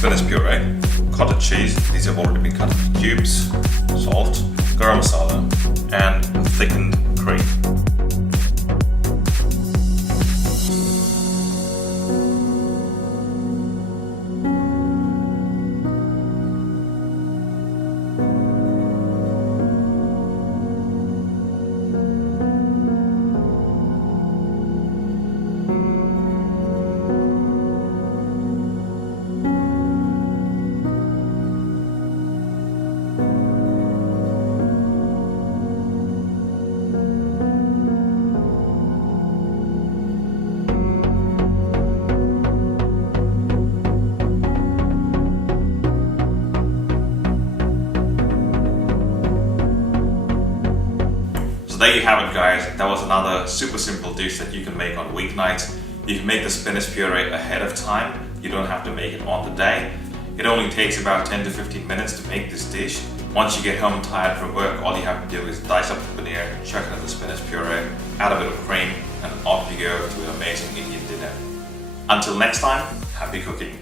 spinach puree, cottage cheese, these have already been cut into cubes, salt, garam masala, and thickened cream. There you have it, guys. That was another super simple dish that you can make on weeknights. You can make the spinach puree ahead of time. You don't have to make it on the day. It only takes about 10 to 15 minutes to make this dish. Once you get home tired from work, all you have to do is dice up the paneer, chuck it in the spinach puree, add a bit of cream, and off you go to an amazing Indian dinner. Until next time, happy cooking.